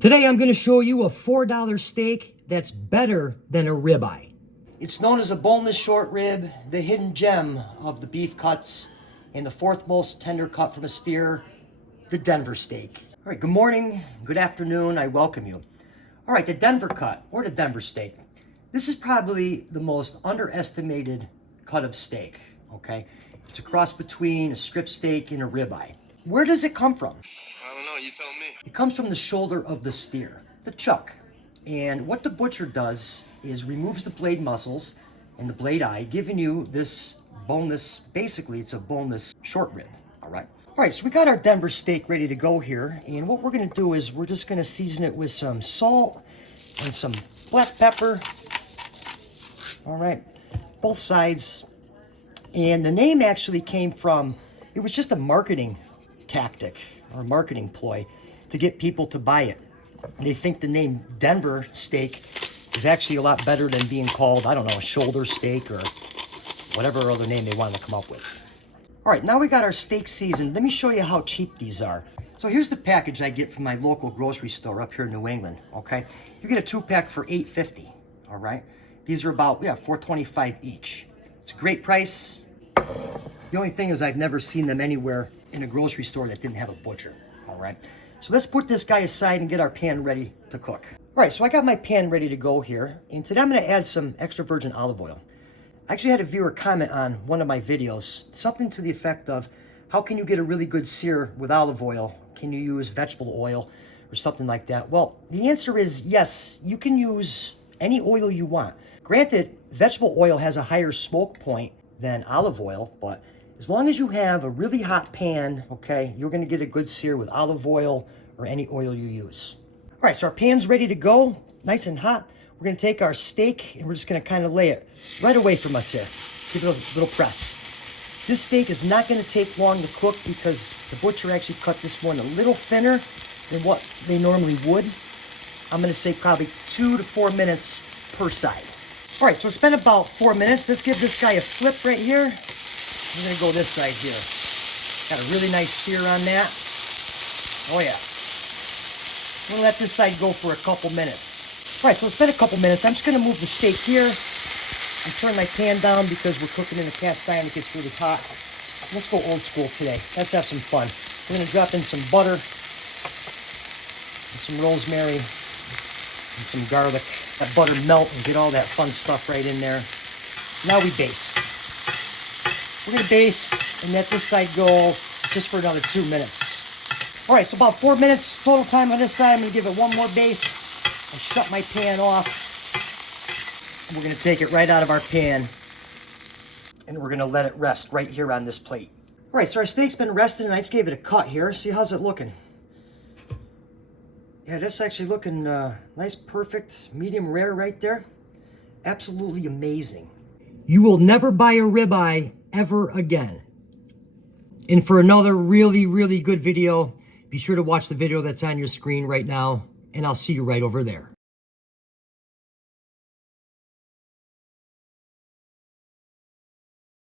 Today I'm going to show you a $4 steak that's better than a ribeye. It's known as a boneless short rib, the hidden gem of the beef cuts, and the fourth most tender cut from a steer, the Denver steak. All right, good morning, good afternoon, I welcome you. All right, the Denver cut, or the Denver steak. This is probably the most underestimated cut of steak, okay? It's a cross between a strip steak and a ribeye. Where does it come from? I don't know, you tell me. It comes from the shoulder of the steer, the chuck. And what the butcher does is removes the blade muscles and the blade eye, giving you this boneless, basically it's a boneless short rib, all right? All right, so we got our Denver steak ready to go here. And what we're gonna do is we're just gonna season it with some salt and some black pepper. All right, both sides. And the name actually came from, it was just a marketing tactic or marketing ploy to get people to buy it. They think the name Denver steak is actually a lot better than being called, I don't know, a shoulder steak or whatever other name they wanted to come up with. All right, now we got our steak seasoned. Let me show you how cheap these are. So here's the package I get from my local grocery store up here in New England, okay? You get a 2-pack for $8.50, all right? These are about, $4.25 each. It's a great price. The only thing is I've never seen them anywhere in a grocery store that didn't have a butcher, all right? So let's put this guy aside and get our pan ready to cook. All right, so I got my pan ready to go here, and today I'm gonna add some extra virgin olive oil. I actually had a viewer comment on one of my videos, something to the effect of, how can you get a really good sear with olive oil? Can you use vegetable oil or something like that? Well, the answer is yes, you can use any oil you want. Granted, vegetable oil has a higher smoke point than olive oil, but as long as you have a really hot pan, okay, you're gonna get a good sear with olive oil or any oil you use. All right, so our pan's ready to go, nice and hot. We're gonna take our steak and we're just gonna kind of lay it right away from us here. Give it a little press. This steak is not gonna take long to cook because the butcher actually cut this one a little thinner than what they normally would. I'm gonna say probably 2 to 4 minutes per side. All right, so it's been about 4 minutes. Let's give this guy a flip right here. We're gonna go this side here. Got a really nice sear on that. Oh yeah. We'll let this side go for a couple minutes. All right, so it's been a couple minutes. I'm just gonna move the steak here and turn my pan down because we're cooking in a cast iron. It gets really hot. Let's go old school today. Let's have some fun. We're gonna drop in some butter, and some rosemary, and some garlic. That butter melt and get all that fun stuff right in there. Now we baste. We're gonna baste and let this side go just for another 2 minutes. All right, so about 4 minutes total time on this side. I'm gonna give it one more baste and shut my pan off. And we're gonna take it right out of our pan and we're gonna let it rest right here on this plate. All right, so our steak's been resting and I just gave it a cut here. See, how's it looking? Yeah, that's actually looking nice, perfect, medium rare right there. Absolutely amazing. You will never buy a ribeye ever again. And for another really, really good video, be sure to watch the video that's on your screen right now, and I'll see you right over there.